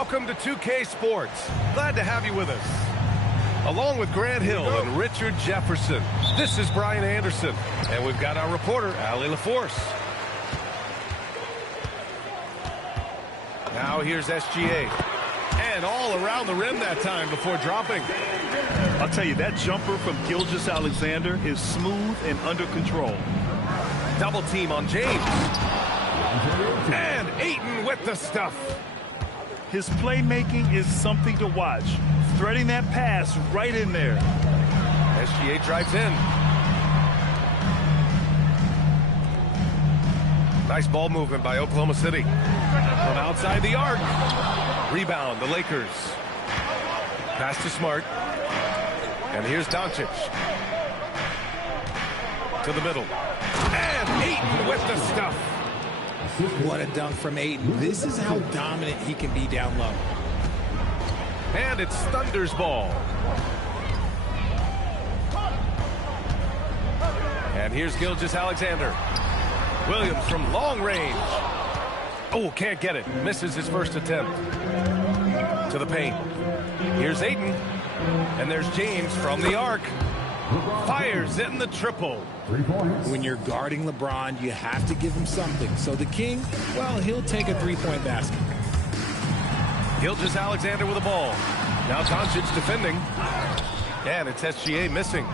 welcome to 2K Sports. Glad to have you with us. Along with Grant Hill and Richard Jefferson, this is Brian Anderson, and we've got our reporter, Allie LaForce. Now here's SGA, and all around the rim that time before dropping. I'll tell you, that jumper from Gilgeous-Alexander is smooth and under control. Double team on James. And Ayton with the stuff. His playmaking is something to watch. Threading that pass right in there. SGA drives in. Nice ball movement by Oklahoma City. From outside the arc. Rebound, the Lakers. Pass to Smart. And here's Doncic. To the middle. And Ayton with the stuff. What a dunk from Ayton. This is how dominant he can be down low. And it's Thunder's ball. And here's Gilgeous-Alexander. Williams from long range. Oh, can't get it. Misses his first attempt. To the paint. Here's Ayton. And there's James from the arc. Fires in the triple. When you're guarding LeBron, you have to give him something. So the King, well, he'll take a three-point basket. Gilgeous-Alexander with the ball. Now Doncic defending. And it's SGA missing.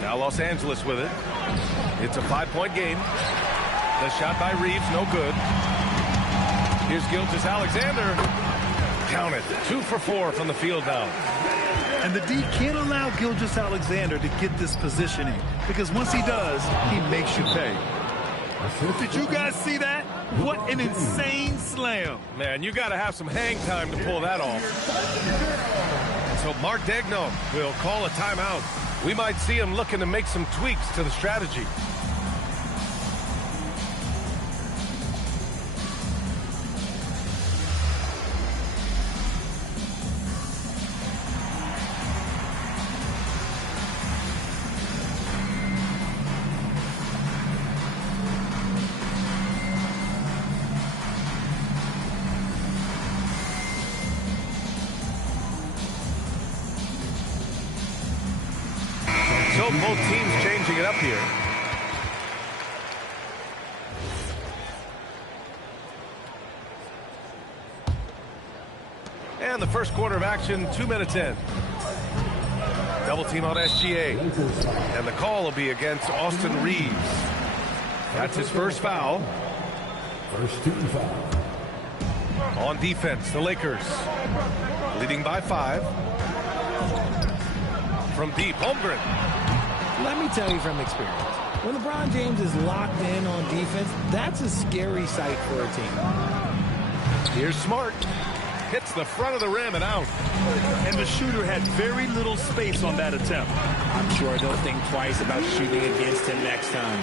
Now Los Angeles with it. It's a 5-point game. The shot by Reeves, no good. Here's Gilgeous-Alexander. Count it. 2 for 4 from the field now. And the D can't allow Gilgeous-Alexander to get this positioning, because once he does, he makes you pay. Did you guys see that? What an insane slam. Man, you got to have some hang time to pull that off. So Mark Daigneault will call a timeout. We might see him looking to make some tweaks to the strategy. So both teams changing it up here. And the first quarter of action, 2 minutes in. Double team on SGA. And the call will be against Austin Reeves. That's his first foul. First team foul. On defense, the Lakers leading by 5. From deep, Holmgren. Let me tell you from experience, when LeBron James is locked in on defense, that's a scary sight for a team. Here's Smart. Hits the front of the rim and out. And the shooter had very little space on that attempt. I'm sure they'll think twice about shooting against him next time.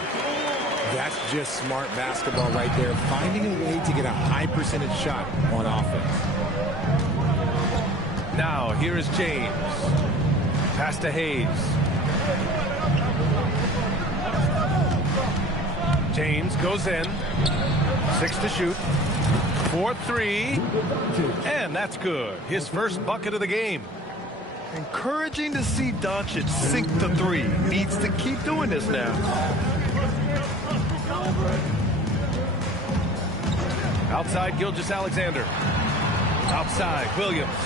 That's just smart basketball right there, finding a way to get a high percentage shot on offense. Now, here is James. Pass to Hayes. James goes in. 6 to shoot. 4-3. And that's good. His first bucket of the game. Encouraging to see Doncic sink the 3. Needs to keep doing this now. Outside, Gilgeous-Alexander. Outside, Williams.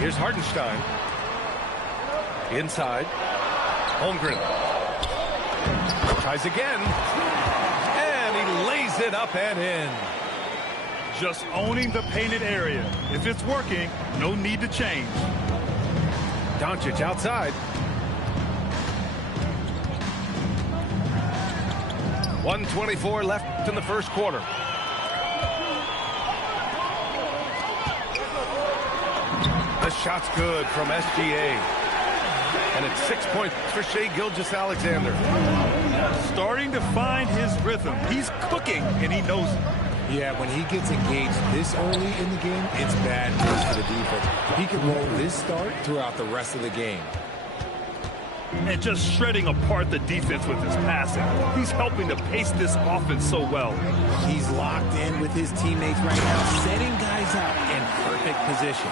Here's Hartenstein. Inside. Holmgren. Tries again. And he lays it up and in. Just owning the painted area. If it's working, no need to change. Doncic outside. 1:24 left in the first quarter. The shot's good from SGA. And it's 6 points for Shai Gilgeous-Alexander. Starting to find his rhythm. He's cooking, and he knows it. Yeah, when he gets engaged this early in the game, it's bad news for the defense. He can roll this start throughout the rest of the game. and just shredding apart the defense with his passing. He's helping to pace this offense so well. He's locked in with his teammates right now, setting guys up in perfect position.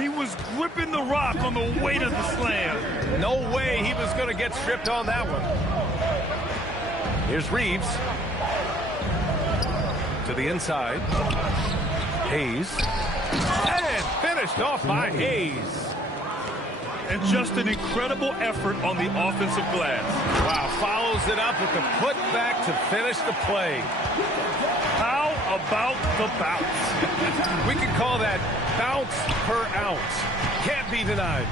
He was gripping the rock on the weight of the slam. No way he was going to get stripped on that one. Here's Reeves. To the inside. Hayes. And finished off by Hayes. And just an incredible effort on the offensive glass. Wow, follows it up with the putback to finish the play. How about the bounce? We can call that bounce per ounce. Can't be denied.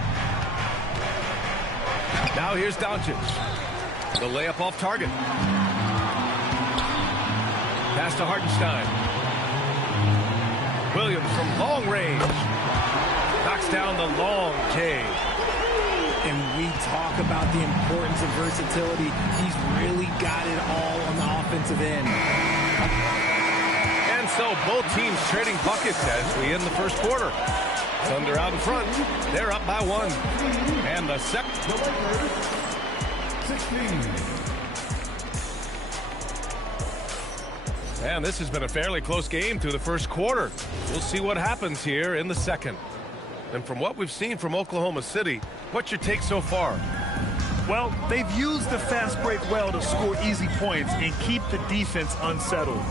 Now here's Doncic. The layup off target. Pass to Hartenstein. Williams from long range. Knocks down the long K. And we talk about the importance of versatility. He's really got it all on the offensive end. And so both teams trading buckets as we end the first quarter. Thunder out in front. They're up by 1. And the second. 16. And this has been a fairly close game through the first quarter. We'll see what happens here in the second. And from what we've seen from Oklahoma City, what's your take so far? Well, they've used the fast break well to score easy points and keep the defense unsettled.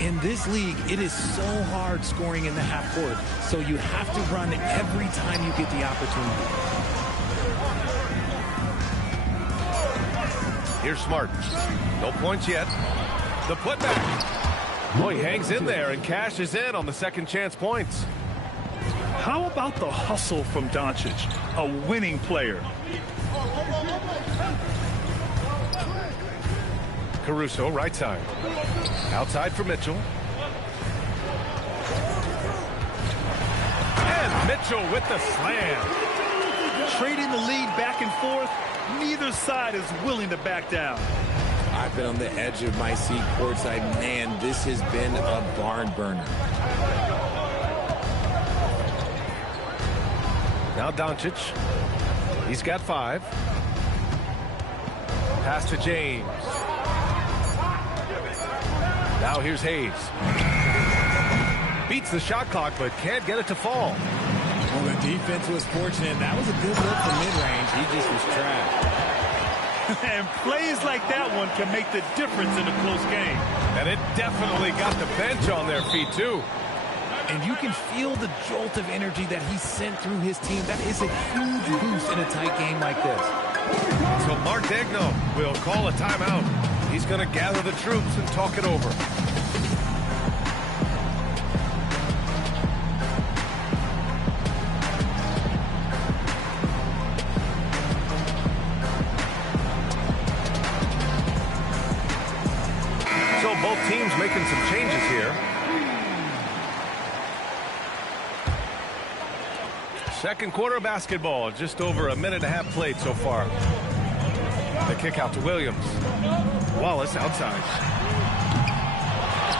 In this league, it is so hard scoring in the half court, so you have to run every time you get the opportunity. Here's Smart. No points yet. The putback. Boy, he hangs in there and cashes in on the second chance points. How about the hustle from Doncic, a winning player? Caruso, right side. Outside for Mitchell. And Mitchell with the slam. Trading the lead back and forth, neither side is willing to back down. I've been on the edge of my seat courtside. Man, this has been a barn burner. Now Doncic. He's got 5. Pass to James. Now here's Hayes. Beats the shot clock, but can't get it to fall. Well, the defense was fortunate. That was a good look from mid-range. He just was trapped. And plays like that one can make the difference in a close game. And it definitely got the bench on their feet, too. And you can feel the jolt of energy that he sent through his team. That is a huge boost in a tight game like this. So Mark Daigneault will call a timeout. He's going to gather the troops and talk it over. So both teams making some changes here. Second quarter basketball, just over a minute and a half played so far. The kick out to Williams. Wallace outside.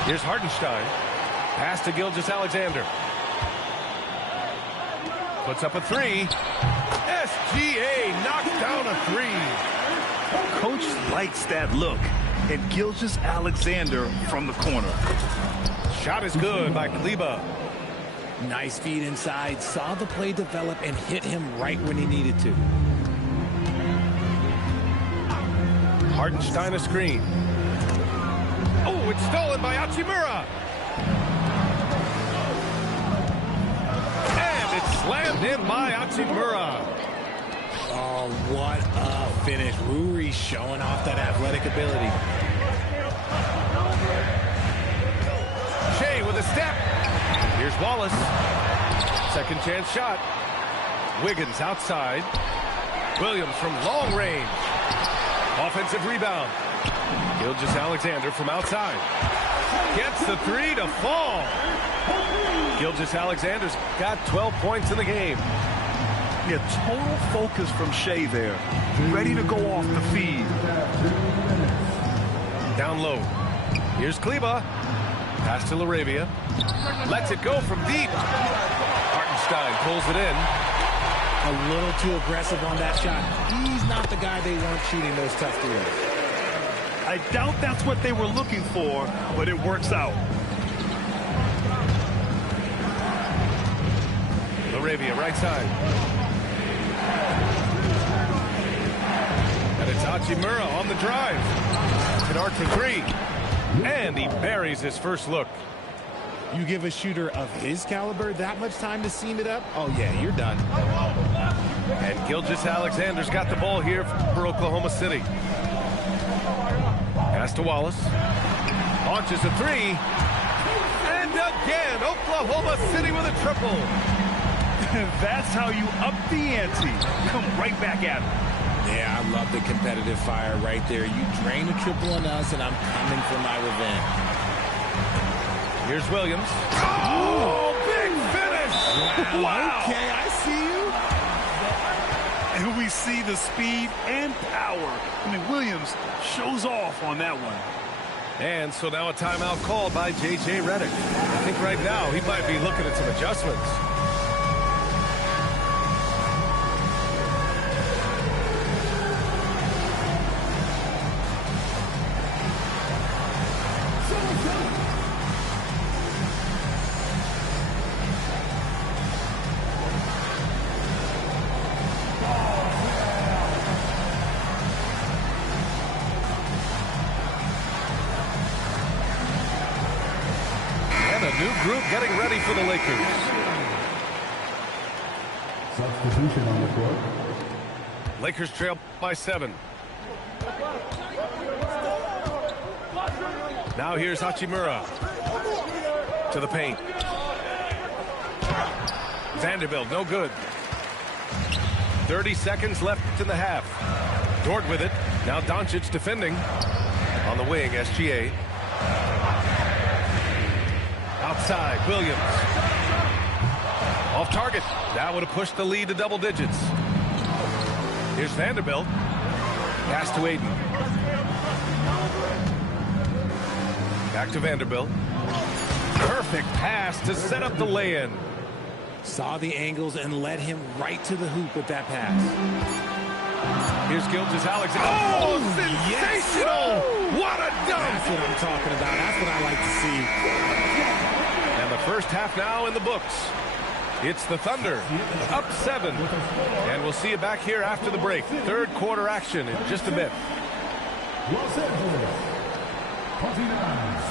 Here's Hartenstein. Pass to Gilgeous-Alexander. Puts up a 3. SGA knocks down a 3. Coach likes that look. And Gilgeous-Alexander from the corner. Shot is good by Kleber. Nice feed inside, saw the play develop and hit him right when he needed to. Hartenstein a screen. Oh, it's stolen by Hachimura. And it's slammed in by Hachimura. Oh, what a finish. Rui showing off that athletic ability. Shea with a step. Here's Wallace. Second chance shot. Wiggins outside. Williams from long range. Offensive rebound. Gilgeous-Alexander from outside. Gets the 3 to fall. Gilgeous-Alexander's got 12 points in the game. Yeah, total focus from Shea there. Ready to go off the feed. Down low. Here's Kleber. Pass to LaRavia. Lets it go from deep. Hartenstein pulls it in. A little too aggressive on that shot. He's not the guy they want shooting those tough threes. I doubt that's what they were looking for, but it works out. Laravia, right side. And it's Hachimura on the drive. Kennard for three. And he buries his first look. You give a shooter of his caliber that much time to seam it up, oh yeah, you're done. And Gilgeous-Alexander's got the ball here for Oklahoma City. Pass to Wallace. Launches a three. And again, Oklahoma City with a triple. That's how you up the ante. Come right back at him. Yeah, I love the competitive fire right there. You drain a triple on us, and I'm coming for my revenge. Here's Williams. Oh, big finish! Wow. Okay, I see you. And we see the speed and power. I mean, Williams shows off on that one. And so now a timeout called by J.J. Redick. I think right now he might be looking at some adjustments. Group getting ready for the Lakers. Substitution on the court. Lakers trail by 7. Now here's Hachimura to the paint. Vanderbilt, no good. 30 seconds left in the half. Dort with it. Now Doncic defending. On the wing, SGA. Outside, Williams. Off target. That would have pushed the lead to double digits. Here's Vanderbilt. Pass to Aiden. Back to Vanderbilt. Perfect pass to set up the lay-in. Saw the angles and led him right to the hoop with that pass. Here's Gilgeous-Alexander. Oh, sensational! Yes. What a dunk! That's what I'm talking about. That's what I like to see. And the first half now in the books. It's the Thunder up 7. And we'll see you back here after the break. Third quarter action in just a bit. Los Angeles, 29.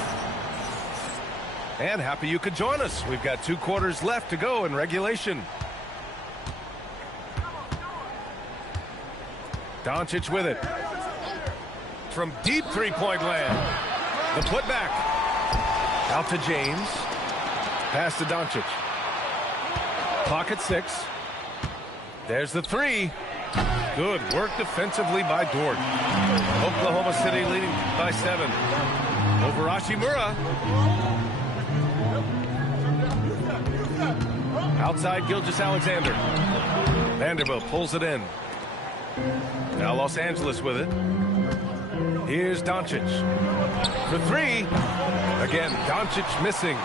And happy you could join us. We've got 2 quarters left to go in regulation. Doncic with it. From deep three-point land. The putback. Out to James. Pass to Doncic. Clock at 6. There's the three. Good work defensively by Dort. Oklahoma City leading by 7. Over Hachimura. Outside Gilgeous-Alexander. Vanderbilt pulls it in. Now Los Angeles with it. Here's Doncic. For three. Again, Doncic missing.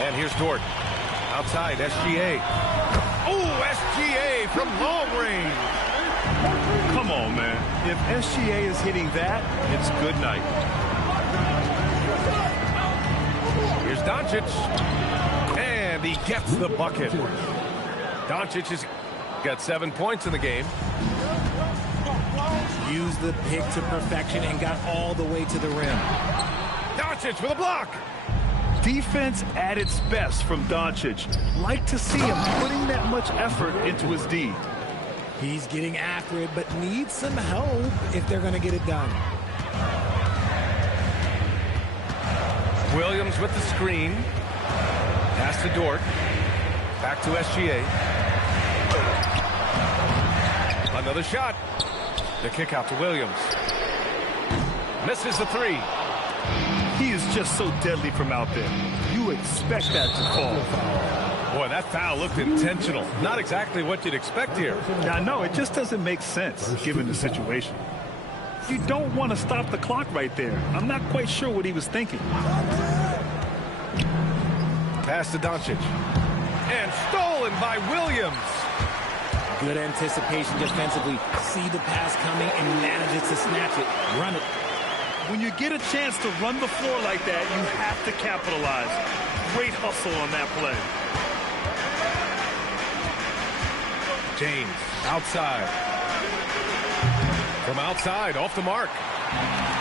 And here's Dort. Outside, SGA. Oh, SGA from long range. Come on, man. If SGA is hitting that, it's good night. Here's Doncic. And he gets the bucket. Doncic has got 7 points in the game. Used the pick to perfection and got all the way to the rim. Doncic with a block. Defense at its best from Doncic. Like to see him putting that much effort into his D. He's getting after it, but needs some help if they're going to get it done. Williams with the screen. Pass to Dort. Back to SGA. Another shot. The kick out to Williams. Misses the three. He is just so deadly from out there. You expect that to fall. Boy, that foul looked intentional. Not exactly what you'd expect here. Now, no, it just doesn't make sense given the situation. You don't want to stop the clock right there. I'm not quite sure what he was thinking. Pass to Doncic. And stolen by Williams. Good anticipation defensively. See the pass coming and manages to snatch it. Run it. When you get a chance to run the floor like that, you have to capitalize. Great hustle on that play. James, outside. From outside, off the mark.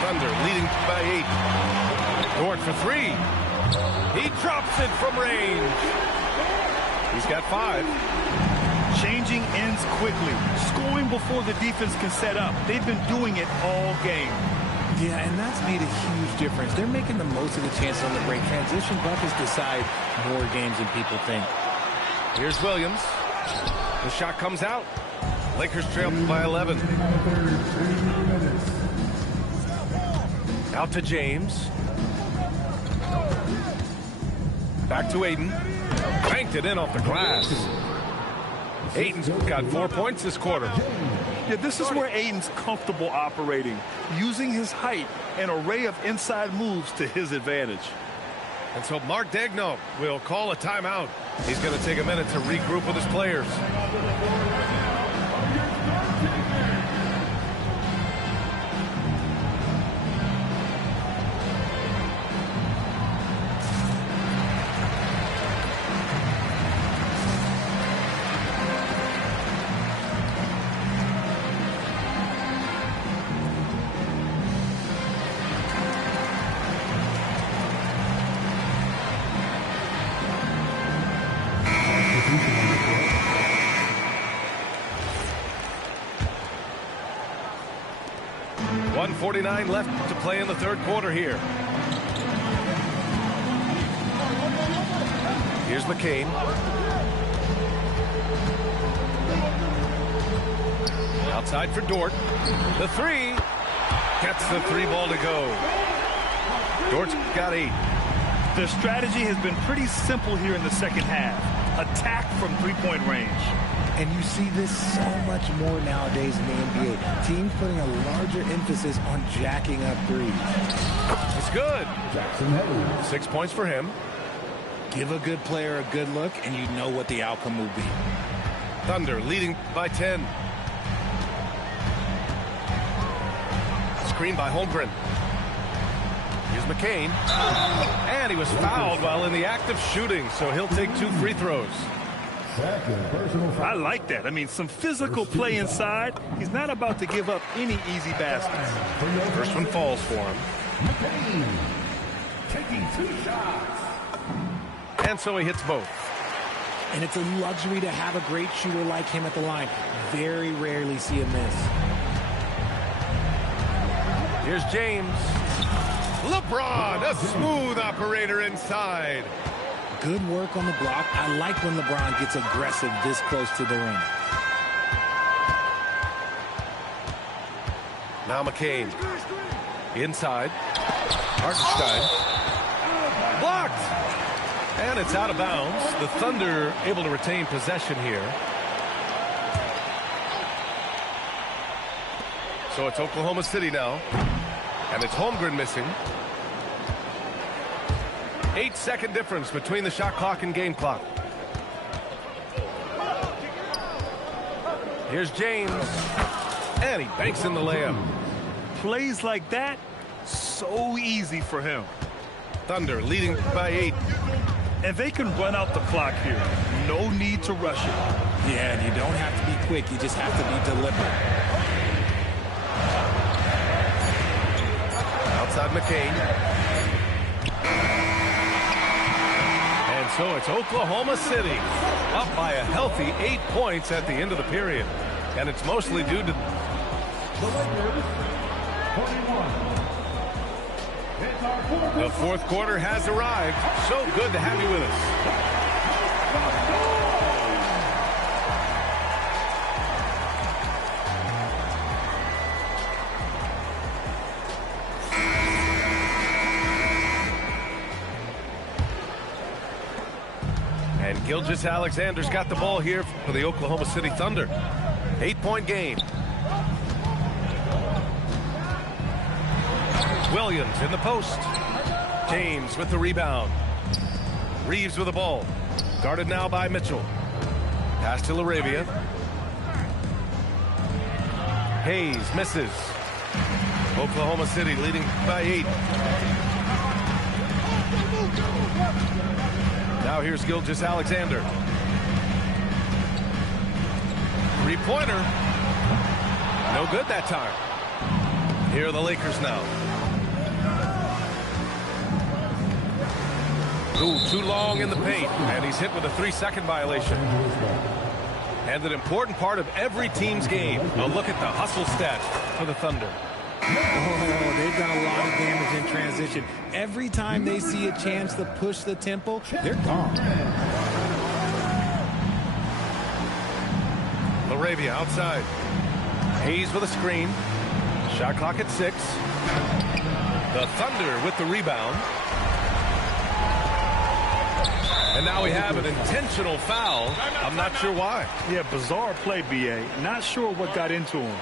Thunder leading by 8. Dort for 3. He drops it from range. He's got 5. Changing ends quickly. Scoring before the defense can set up. They've been doing it all game. Yeah, and that's made a huge difference. They're making the most of the chances on the break. Transition buckets decide more games than people think. Here's Williams. The shot comes out. Lakers trail by 11. Out to James. Back to Ayton. Banked it in off the glass. Ayton's got 4 points this quarter. Yeah, this is where Ayton's comfortable operating, using his height and array of inside moves to his advantage. And so Mark Daigneault will call a timeout. He's going to take a minute to regroup with his players. .149 left to play in the third quarter here. Here's McCain. Outside for Dort. The 3. Gets the 3 ball to go. Dort's got 8. Their strategy has been pretty simple here in the second half. Attack from three-point range. And you see this so much more nowadays in the NBA. Teams putting a larger emphasis on jacking up threes. It's good. Jackson Hayes. 6 points for him. Give a good player a good look, and you know what the outcome will be. Thunder leading by 10. Screen by Holmgren. Here's McCain. And he was fouled while in the act of shooting, so he'll take 2 free throws. Second personal foul. I like that. I mean, some physical play inside. He's not about to give up any easy baskets. First one falls for him. McCain taking 2 shots. And so he hits both. And it's a luxury to have a great shooter like him at the line. Very rarely see him miss. Here's James. LeBron, a smooth operator inside. Good work on the block. I like when LeBron gets aggressive this close to the ring. Now McCain. Inside. Hartenstein. Blocked. And it's out of bounds. The Thunder able to retain possession here. So it's Oklahoma City now. And it's Holmgren missing. 8-second difference between the shot clock and game clock. Here's James. And he banks in the layup. Plays like that, so easy for him. Thunder leading by 8. And they can run out the clock here. No need to rush it. Yeah, and you don't have to be quick. You just have to be deliberate. Outside McCain. And so it's Oklahoma City up by a healthy 8 points at the end of the period. And it's mostly due to... The Lakers, 21. The fourth quarter has arrived. So good to have you with us. And Gilgeous-Alexander's got the ball here for the Oklahoma City Thunder. 8-point game. Williams in the post. James with the rebound. Reeves with the ball. Guarded now by Mitchell. Pass to LaRavia. Hayes misses. Oklahoma City leading by 8. Now here's Gilgeous-Alexander. Three-pointer. No good that time. Here are the Lakers now. Ooh, too long in the paint, and he's hit with a 3-second violation. And an important part of every team's game, a look at the hustle stats for the Thunder. Oh, they've done a lot of damage in transition. Every time they see a chance to push the tempo, they're gone. LaRavia outside. Hayes with a screen. Shot clock at 6. The Thunder with the rebound. And now we have an intentional foul. I'm not sure why. Yeah, bizarre play, B.A. Not sure what got into him.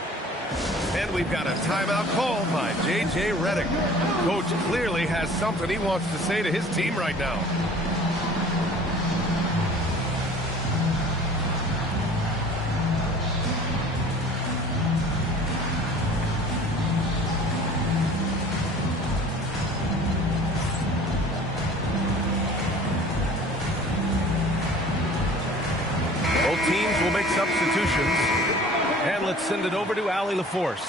And we've got a timeout called by J.J. Redick. Coach clearly has something he wants to say to his team right now. Both teams will make substitutions. And let's send it over to Allie LaForce.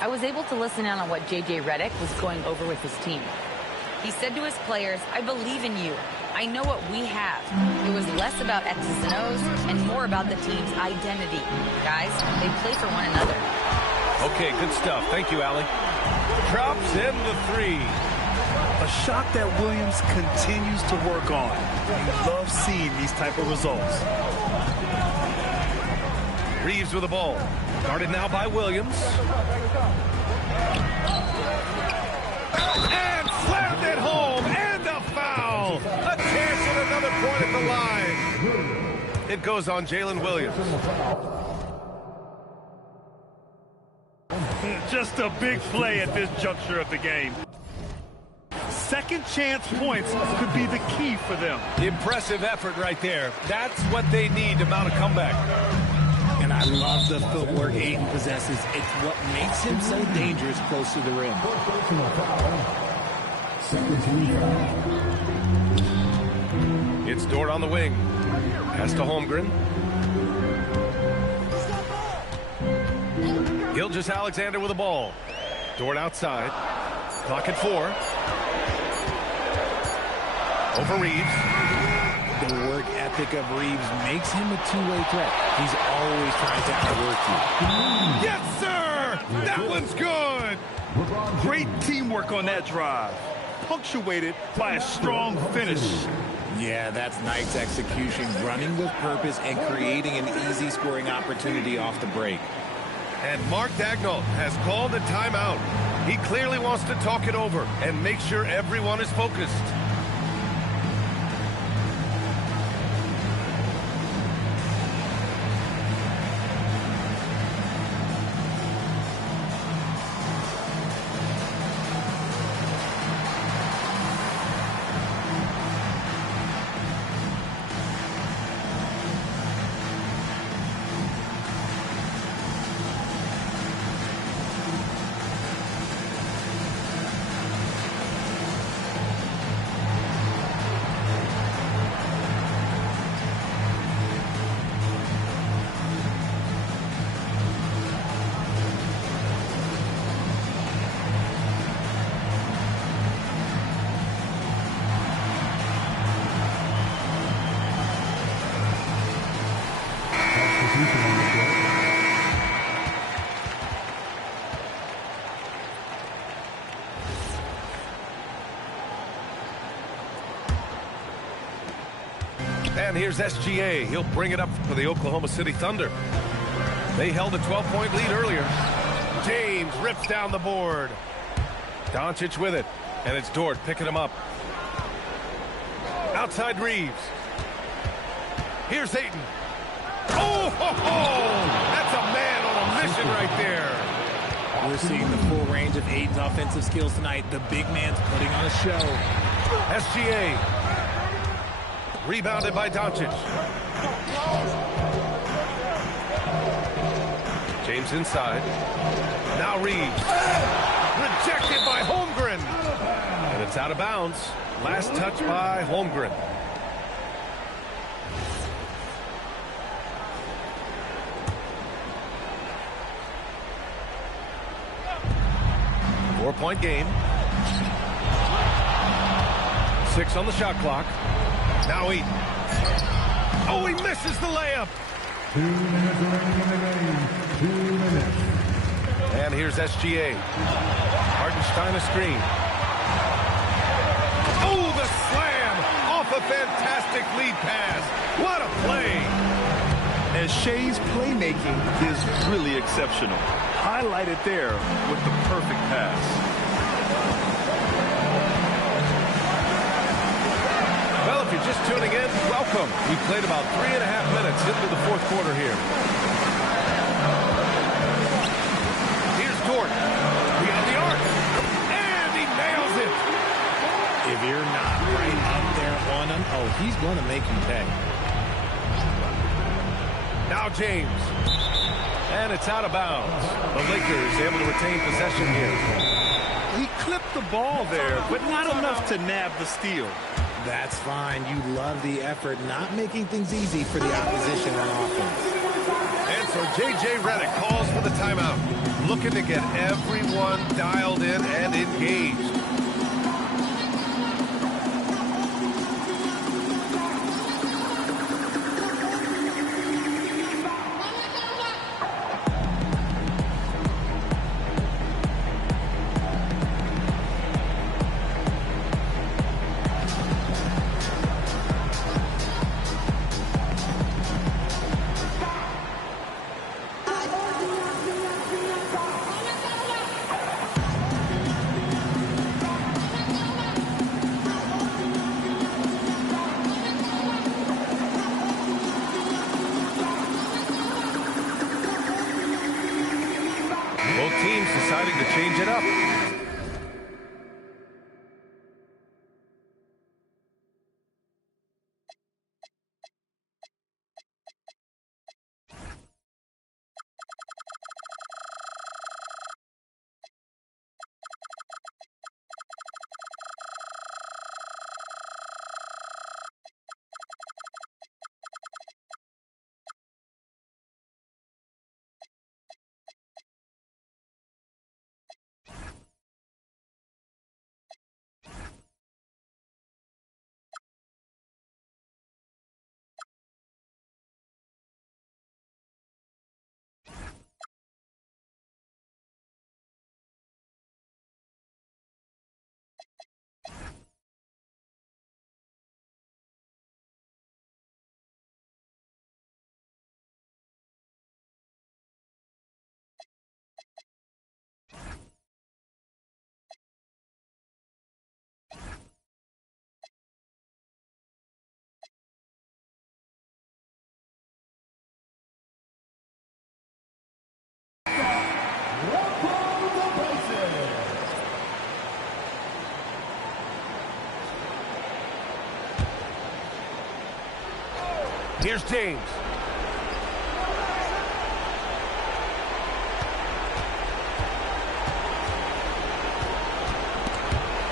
I was able to listen in on what J.J. Redick was going over with his team. He said to his players, I believe in you. I know what we have. It was less about X's and O's and more about the team's identity. Guys, they play for one another. Okay, good stuff. Thank you, Allie. Drops in the 3. A shot that Williams continues to work on. You love seeing these type of results. Reeves with the ball. Guarded now by Williams. And slammed it home. And a foul. A chance at another point at the line. It goes on Jalen Williams. Just a big play at this juncture of the game. Second chance points could be the key for them. Impressive effort right there. That's what they need to mount a comeback. And I love the footwork Ayton possesses. It's what makes him so dangerous close to the rim. It's Dort on the wing. Pass to Holmgren. Gilgeous-Alexander with the ball. Dort outside. Clock at 4. Over Reeves. The work ethic of Reeves makes him a two-way threat. He's always trying to outwork you. Yes, sir! That one's good! Great teamwork on that drive. Punctuated by a strong finish. Yeah, that's Knight's execution, running with purpose and creating an easy scoring opportunity off the break. And Mark Daigneault has called a timeout. He clearly wants to talk it over and make sure everyone is focused. And here's SGA. He'll bring it up for the Oklahoma City Thunder. They held a 12-point lead earlier. James rips down the board. Doncic with it. And it's Dort picking him up. Outside Reeves. Here's Ayton. Oh, ho, ho! That's a man on a mission right there. We're seeing the full range of Ayton's offensive skills tonight. The big man's putting on a show. SGA. Rebounded by Doncic. James inside. Now Reeves. Rejected by Holmgren. And it's out of bounds. Last touch by Holmgren. Four-point game. 6 on the shot clock. Now Eaton. Oh, he misses the layup. 2 minutes remaining in the game. 2 minutes. And here's SGA. Hartenstein a screen. Oh, the slam off a fantastic lead pass. What a play. And Shea's playmaking is really exceptional. Highlighted there with the perfect pass. Well, if you're just tuning in, welcome. We played about 3.5 minutes into the fourth quarter here. Here's Dort. Beyond the arc. And he nails it. If you're not right up there on him, oh, he's going to make him pay. Now James. And it's out of bounds. The Lakers able to retain possession here. He clipped the ball there, but not enough to nab the steal. That's fine. You love the effort, not making things easy for the opposition on offense. And so J.J. Redick calls for the timeout, looking to get everyone dialed in and engaged. Both teams deciding to change it up. Here's James.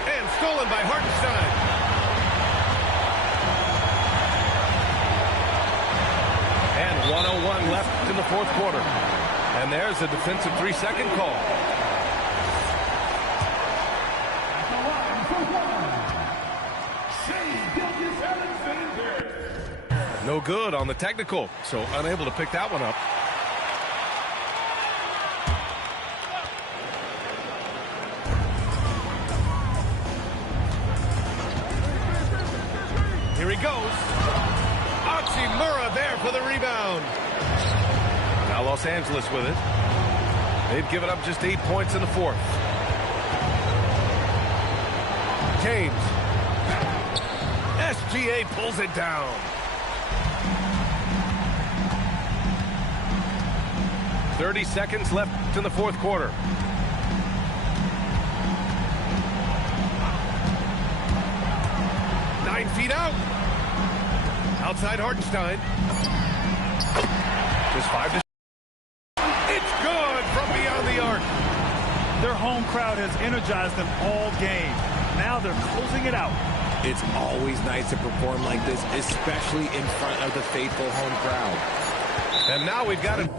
And stolen by Hartenstein. And 1:01 left in the fourth quarter. And there's a defensive 3-second call. No good on the technical, so unable to pick that one up. Here he goes. Hachimura there for the rebound. Now Los Angeles with it. They've given up just 8 points in the fourth. James. SGA pulls it down. .30 seconds left in the fourth quarter. Nine feet out. Outside Hartenstein. Just 5 to... It's good from beyond the arc. Their home crowd has energized them all game. Now they're closing it out. It's always nice to perform like this, especially in front of the faithful home crowd. And now we've got it.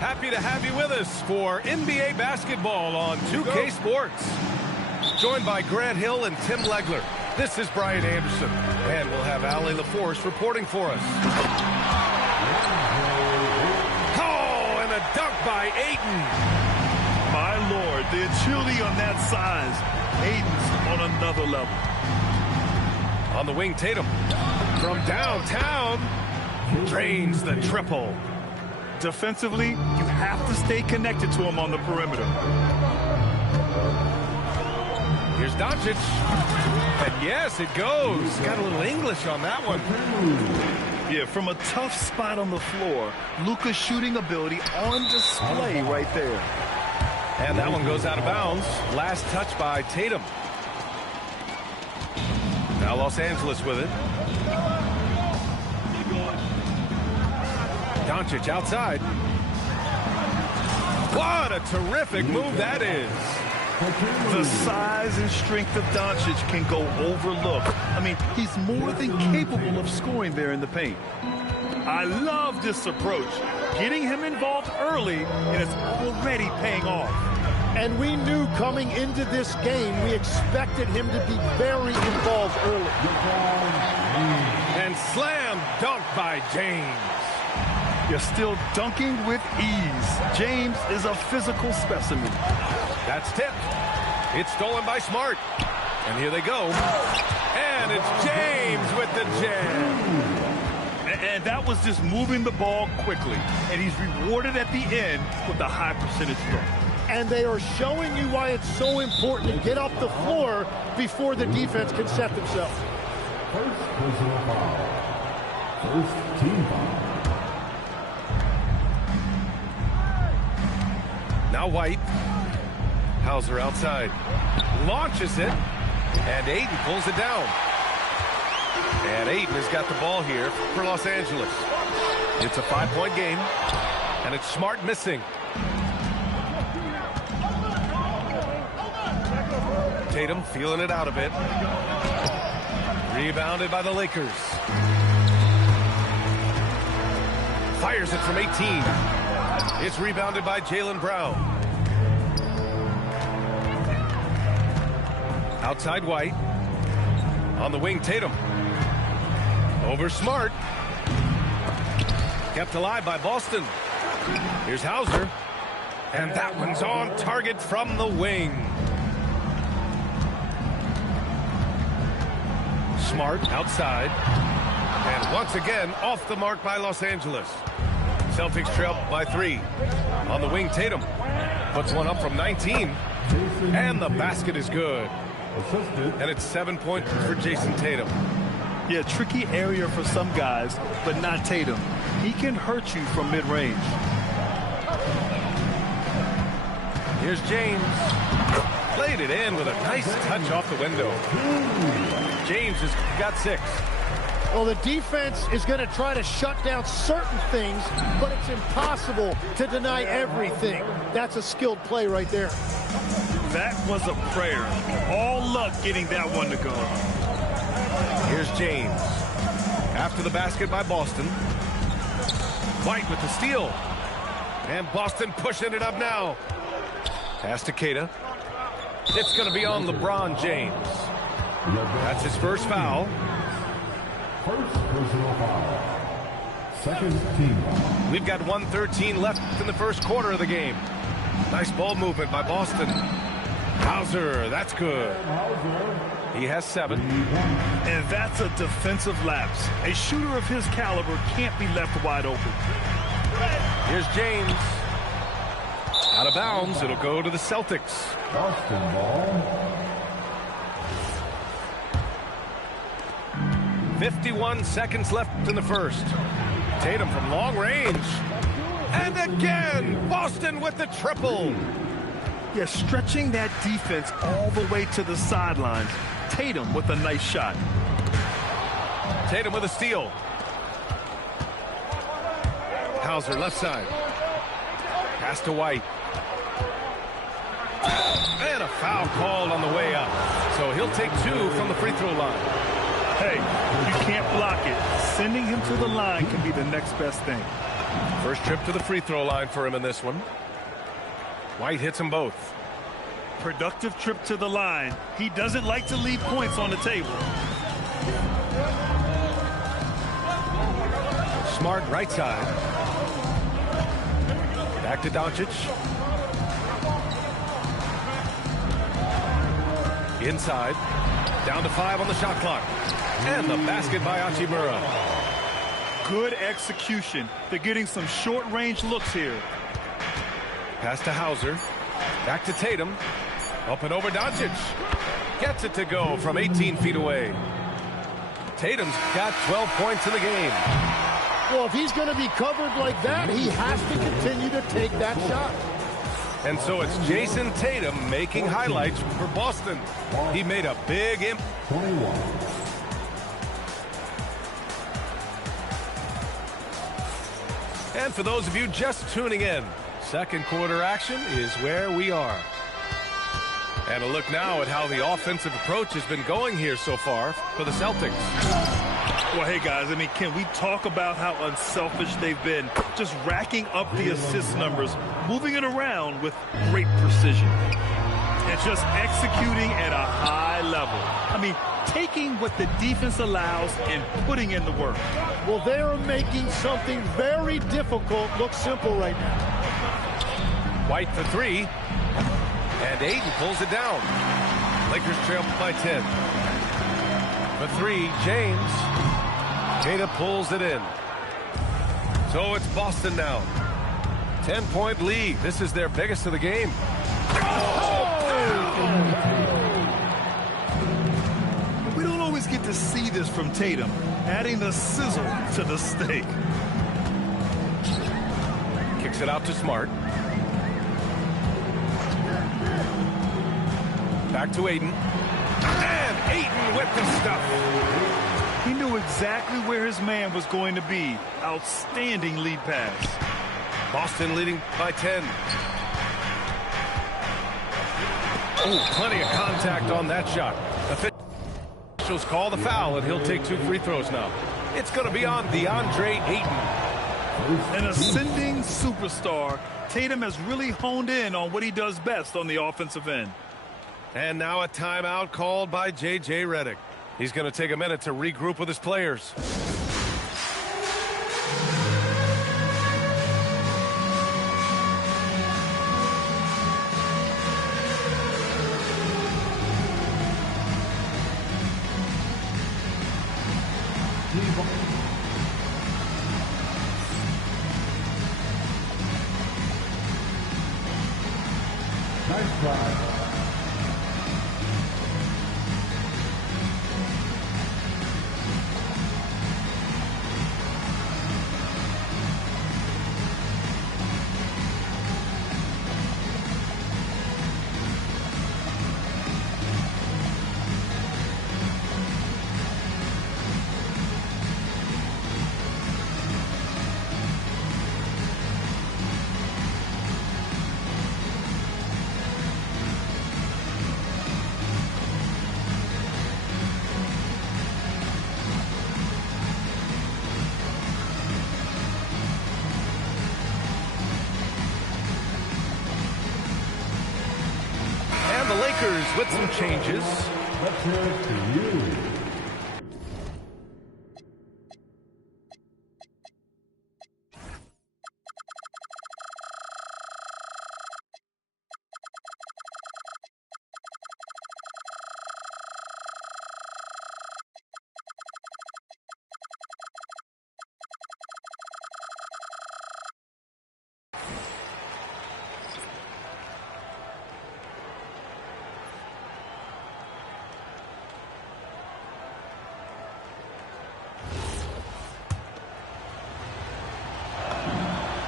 Happy to have you with us for NBA basketball on 2K Sports. Joined by Grant Hill and Tim Legler. This is Brian Anderson. And we'll have Allie LaForce reporting for us. Oh, and a dunk by Ayton. My Lord, the agility on that size. Ayton's on another level. On the wing, Tatum. From downtown, drains the triple. Defensively, you have to stay connected to him on the perimeter. Here's Doncic. And yes, it goes. Got a little English on that one. Yeah, from a tough spot on the floor, Luka's shooting ability on display right there. And that one goes out of bounds. Last touch by Tatum. Now Los Angeles with it. Doncic outside. What a terrific move that is. The size and strength of Doncic can go overlooked. I mean, he's more than capable of scoring there in the paint. I love this approach. Getting him involved early, and it's already paying off. And we knew coming into this game, we expected him to be very involved early. And slam dunk by James. You're still dunking with ease. James is a physical specimen. That's tipped. It's stolen by Smart. And here they go. And it's James with the jam. And that was just moving the ball quickly. And he's rewarded at the end with a high percentage dunk. And they are showing you why it's so important to get off the floor before the defense can set themselves. First personal foul. First team foul. Now White. Hauser outside. Launches it. And Ayton pulls it down. And Ayton has got the ball here for Los Angeles. It's a 5-point game. And it's Smart missing. Tatum feeling it out a bit. Rebounded by the Lakers. Fires it from 18. It's rebounded by Jaylen Brown. Outside White. On the wing, Tatum. Over Smart. Kept alive by Boston. Here's Hauser. And that one's on target from the wing. Smart outside. And once again, off the mark by Los Angeles. Celtics trail by 3. On the wing, Tatum puts one up from 19. And the basket is good. And it's 7 points for Jason Tatum. Yeah, tricky area for some guys, but not Tatum. He can hurt you from mid-range. Here's James. Played it in with a nice touch off the window. James has got 6. Well, the defense is going to try to shut down certain things, but it's impossible to deny everything. That's a skilled play right there. That was a prayer. All luck getting that one to go. Here's James. After the basket by Boston. White with the steal. And Boston pushing it up now. Pass to Queta. It's going to be on LeBron James. That's his first foul. First personal foul. Second team foul. We've got 1:13 left in the first quarter of the game. Nice ball movement by Boston. Hauser, that's good. He has 7. And that's a defensive lapse. A shooter of his caliber can't be left wide open. Here's James. Out of bounds, it'll go to the Celtics. Boston ball. 51 seconds left in the first. Tatum from long range. And again, Boston with the triple. Yeah, stretching that defense all the way to the sidelines. Tatum with a nice shot. Tatum with a steal. Hauser left side. Pass to White. And a foul called on the way up. So he'll take 2 from the free throw line. Hey, you can't block it. Sending him to the line can be the next best thing. First trip to the free throw line for him in this one. White hits them both. Productive trip to the line. He doesn't like to leave points on the table. Smart right side. Back to Doncic. Inside. Down to 5 on the shot clock. And the basket by Hachimura. Good execution. They're getting some short-range looks here. Pass to Hauser. Back to Tatum. Up and over Doncic. Gets it to go from 18 feet away. Tatum's got 12 points in the game. Well, if he's going to be covered like that, he has to continue to take that shot. And so it's Jason Tatum making highlights for Boston. He made a big impact. 21. And for those of you just tuning in, second quarter action is where we are. And a look now at how the offensive approach has been going here so far for the Celtics. Well, hey, guys, I mean, can we talk about how unselfish they've been? Just racking up the assist numbers, moving it around with great precision. And just executing at a high level. I mean, taking what the defense allows and putting in the work. Well, they are making something very difficult look simple right now. White for 3. And Ayton pulls it down. Lakers trail by 10. For 3, James. Queta pulls it in. So it's Boston now. 10-point lead. This is their biggest of the game. We don't always get to see this from Tatum, adding the sizzle to the steak. Kicks it out to Smart. Back to Ayton. And Ayton with the stuff. He knew exactly where his man was going to be. Outstanding lead pass. Boston leading by 10. Oh, plenty of contact on that shot. Officials call the foul, and he'll take 2 free throws now. It's going to be on DeAndre Ayton. An ascending superstar, Tatum has really honed in on what he does best on the offensive end. And now a timeout called by J.J. Redick. He's going to take a minute to regroup with his players. Nice try. The Lakers with some changes. Let's hear it for you.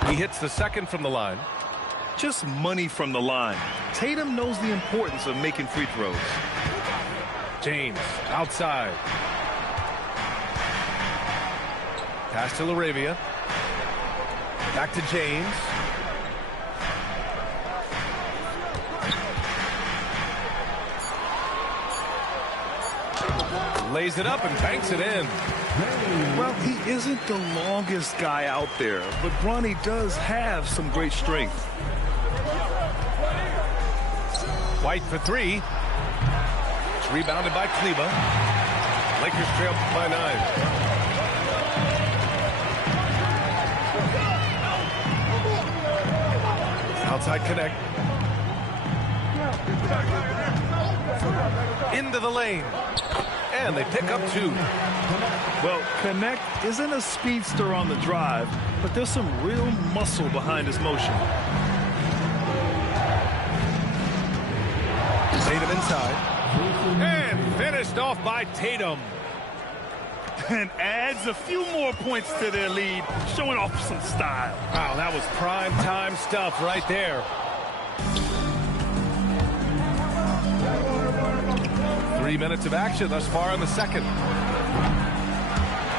He hits the second from the line. Just money from the line. Tatum knows the importance of making free throws. James outside. Pass to LaRavia. Back to James. Lays it up and banks it in. Well, he isn't the longest guy out there, but Bronny does have some great strength. White for three. It's rebounded by Kleber. Lakers trail by 9. Outside connect. Into the lane. And they pick up 2. Well, Connect isn't a speedster on the drive, but there's some real muscle behind his motion. Tatum inside. And finished off by Tatum. And adds a few more points to their lead, showing off some style. Wow, that was prime time stuff right there. 3 minutes of action thus far in the second.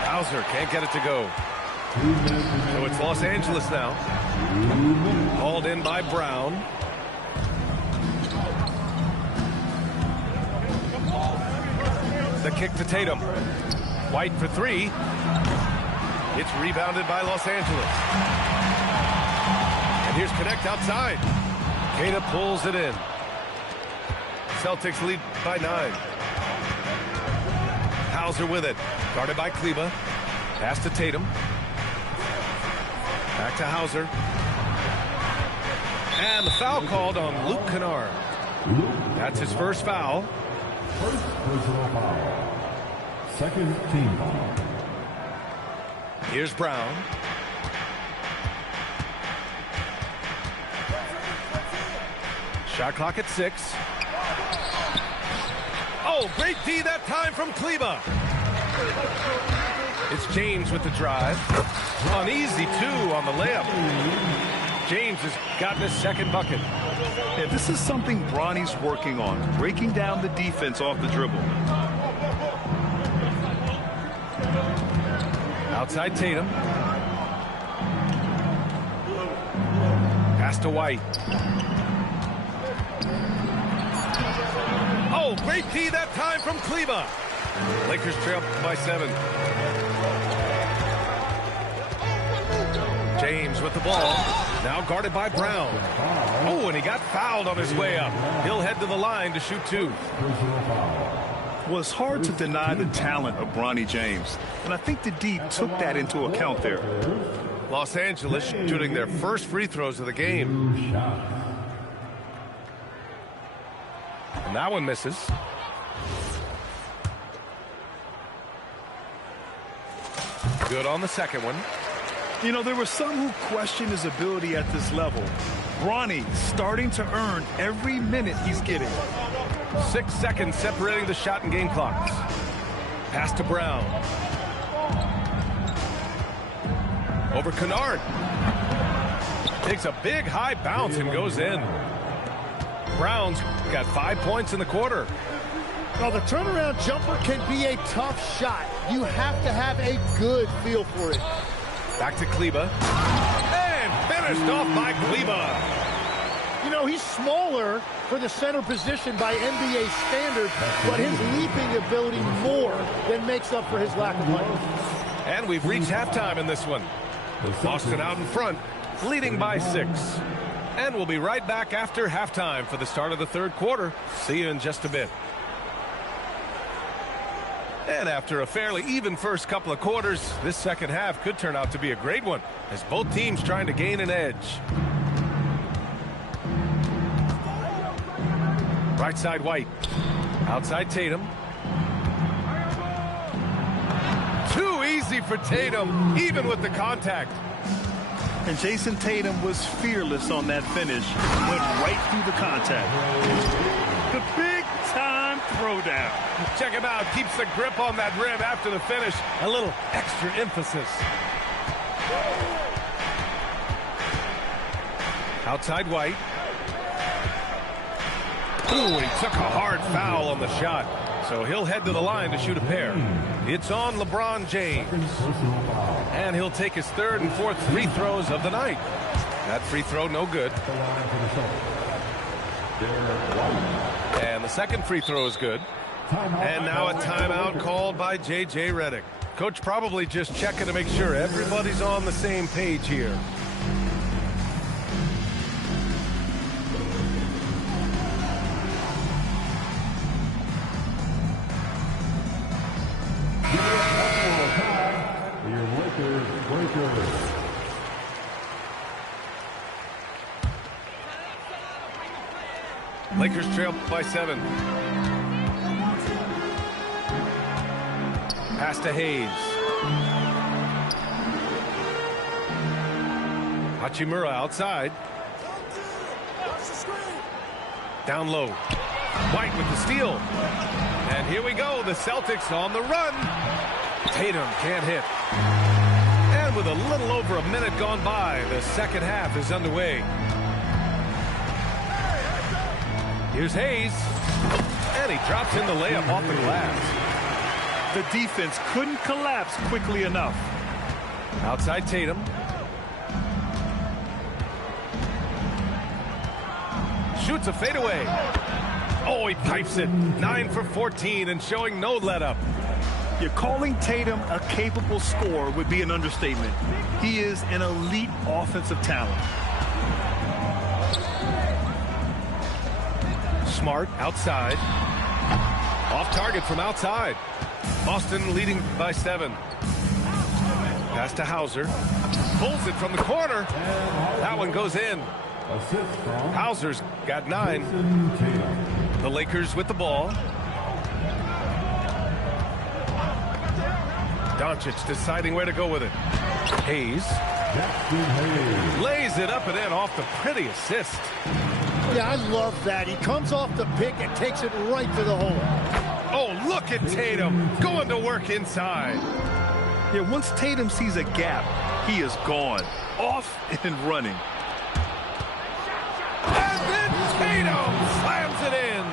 Hauser can't get it to go. So it's Los Angeles now. Hauled in by Brown. The kick to Tatum. White for 3. It's rebounded by Los Angeles. And here's Connect outside. Queta pulls it in. Celtics lead by 9. Hauser with it. Guarded by Kleber. Pass to Tatum. Back to Hauser. And the foul called on Luke Kennard. That's his first foul. First personal foul. Second team foul. Here's Brown. Shot clock at 6. Oh, great D that time from Kleber. It's James with the drive. An easy 2 on the layup. James has gotten his second bucket. Yeah, this is something Bronny's working on, breaking down the defense off the dribble. Outside Tatum. Pass to White. Oh, great D that time from Kleber. Lakers trail by 7. James with the ball. Now guarded by Brown. Oh, and he got fouled on his way up. He'll head to the line to shoot 2. Well, it's hard to deny the talent of Bronny James, and I think the D took that into account there. Los Angeles shooting their first free throws of the game. And that one misses. Good on the second one. You know, there were some who questioned his ability at this level, Bronny starting to earn every minute he's getting. 6 seconds separating the shot and game clocks. Pass to Brown. Over Kennard. Takes a big high bounce and goes in. Brown's got 5 points in the quarter. Well, the turnaround jumper can be a tough shot. You have to have a good feel for it. Back to Kleber. And finished off by Kleber. You know, he's smaller for the center position by NBA standards, but his leaping ability more than makes up for his lack of height. And we've reached halftime in this one. Boston out in front, leading by 6. And we'll be right back after halftime for the start of the third quarter. See you in just a bit. And after a fairly even first couple of quarters, this second half could turn out to be a great one, as both teams trying to gain an edge. Right side White. Outside Tatum. Too easy for Tatum, even with the contact. And Jason Tatum was fearless on that finish. Went right through the contact. The big-time throwdown. Check him out. Keeps the grip on that rim after the finish. A little extra emphasis. Outside White. Ooh, he took a hard foul on the shot. So he'll head to the line to shoot a pair. It's on LeBron James. And he'll take his third and fourth free throws of the night. That free throw, no good. And the second free throw is good. And now a timeout called by J.J. Redick. Coach probably just checking to make sure everybody's on the same page here. Lakers trail by 7. Pass to Hayes. Hachimura outside. Down low. White with the steal. And here we go. The Celtics on the run. Tatum can't hit. And with a little over a minute gone by, the second half is underway. Here's Hayes. And he drops in the layup off the glass. The defense couldn't collapse quickly enough. Outside Tatum. Shoots a fadeaway. Oh, he pipes it. 9 for 14 and showing no let-up. You're calling Tatum a capable scorer would be an understatement. He is an elite offensive talent. Smart outside. Off target from outside. Boston leading by 7. Pass to Hauser. Pulls it from the corner. That one goes in. Hauser's got 9. The Lakers with the ball. Doncic deciding where to go with it. Hayes. Lays it up and in off the pretty assist. Yeah, I love that. He comes off the pick and takes it right to the hole. Oh, look at Tatum going to work inside. Yeah, once Tatum sees a gap, he is gone. Off and running. And then Tatum slams it in.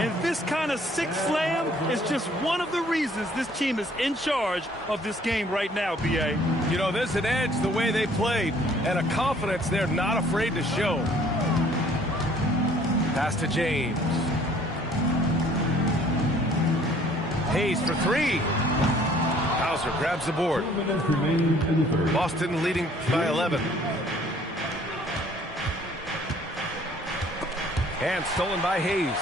And this kind of sick slam is just one of the reasons this team is in charge of this game right now, B.A. You know, there's an edge the way they played and a confidence they're not afraid to show. Pass to James. Hayes for 3. Hauser grabs the board. Boston leading by 11. And stolen by Hayes.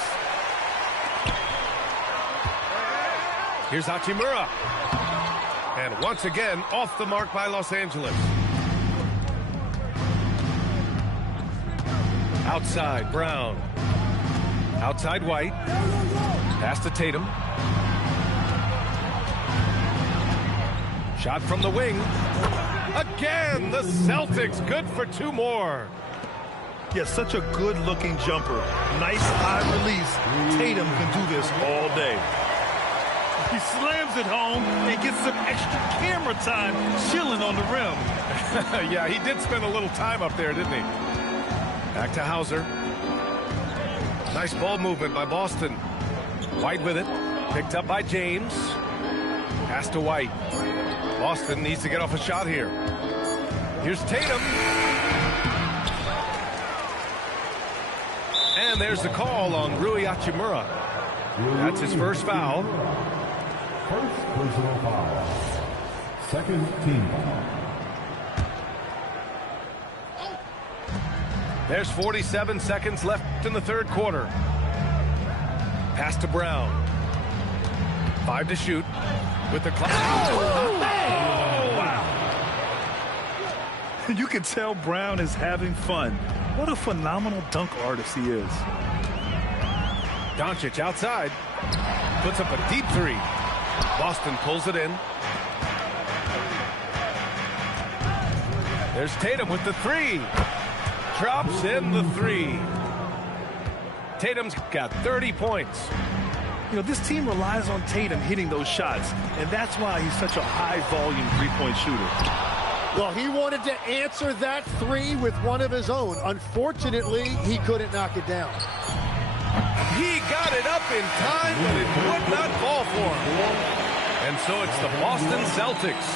Here's Hachimura. And once again, off the mark by Los Angeles. Outside, Brown. Outside, White. Pass to Tatum. Shot from the wing. Again, the Celtics good for 2 more. Yeah, such a good-looking jumper. Nice high release. Tatum can do this all day. He slams it home and gets some extra camera time chilling on the rim. Yeah, he did spend a little time up there, didn't he? Back to Hauser. Nice ball movement by Boston. White with it. Picked up by James. Pass to White. Boston needs to get off a shot here. Here's Tatum. And there's the call on Rui Hachimura. That's his first foul. First personal foul. Second team foul. There's 47 seconds left in the third quarter. Pass to Brown. 5 to shoot with the clock. Oh, wow. You can tell Brown is having fun. What a phenomenal dunk artist he is. Doncic outside. Puts up a deep three. Boston pulls it in. There's Tatum with the three. Drops in the three. Tatum's got 30 points. You know, this team relies on Tatum hitting those shots, and that's why he's such a high-volume three-point shooter. Well, he wanted to answer that three with one of his own. Unfortunately, he couldn't knock it down. He got it up in time, but it would not fall for him. And so it's the Boston Celtics